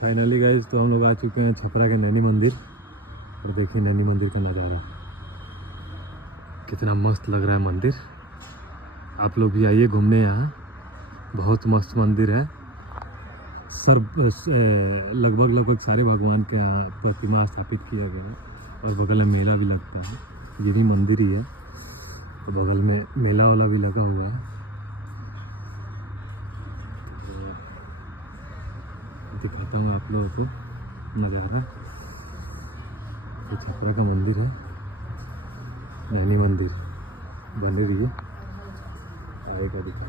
Finally guys तो हम लोग आ चुके हैं छपरा के नैनी मंदिर। और देखिए नैनी मंदिर का नज़ारा कितना मस्त लग रहा है मंदिर। आप लोग भी आइए घूमने यहाँ, बहुत मस्त मंदिर है। लगभग सारे भगवान के यहाँ प्रतिमा स्थापित किया गया है। और बगल में मेला भी लगता है, ये भी मंदिर ही है तो बगल में मेला वाला भी लगा हुआ है। दिखाता हूँ आप लोगों को नज़ारा। ये छपरा का मंदिर है, नैनी मंदिर बनी हुई है, आगे का दिखा।